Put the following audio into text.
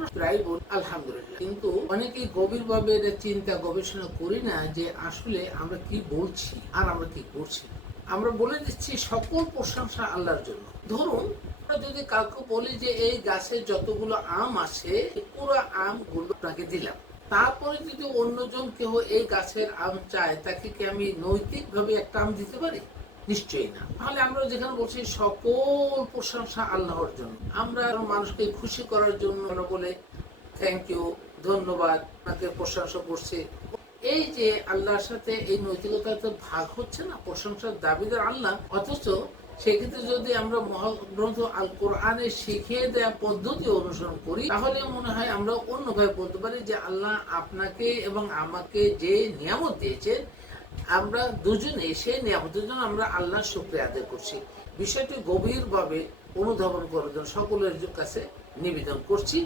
আমরা প্রায় বলি আলহামদুলিল্লাহ, কিন্তু অনেকেই গভীরভাবে চিন্তা গবেষণা করি না যে আসলে আমরা কি বলছি আর আমরা কি করছি। আমরা বলে দিচ্ছি সকল প্রশংসা আল্লাহর জন্য। ধরুন যদি কাউকে বলি যে এই গাছে যতগুলো আম আছে পুরো আমগুলো আপনাকে দিলাম, তারপরে যদি অন্যজন কেউ এই গাছের আম চায়, তাকে কি আমি নৈতিকভাবে একটা আম দিতে পারি? নিশ্চয়ই না। তাহলে আমরা যেখানে বলছি সকল প্রশংসা আল্লাহর জন্য, আমরা মানুষকে খুশি করার জন্য বলে থ্যাংক ইউ, ধন্যবাদ, আপনাকে প্রশংসা করছি, এই যে আল্লাহর সাথে এই নৈতিকতা তো ভাগ হচ্ছে না, প্রশংসার দাবিদার আল্লাহ। অথচ সেক্ষেত্রে যদি আমরা মহাগ্রন্থ আল কোরআনে শিখিয়ে দেওয়া পদ্ধতি অনুসরণ করি, তাহলে মনে হয় আমরা অন্যভাবে বলতে পারি যে আল্লাহ আপনাকে এবং আমাকে যে নিয়ামত দিয়েছেন, আমরা দুজনে সেই নিয়ামতের জন্য আমরা আল্লাহর শুকরিয়া আদায় করছি। বিষয়টি গভীরভাবে অনুধাবন করার জন্য সকলের কাছে নিবেদন করছি।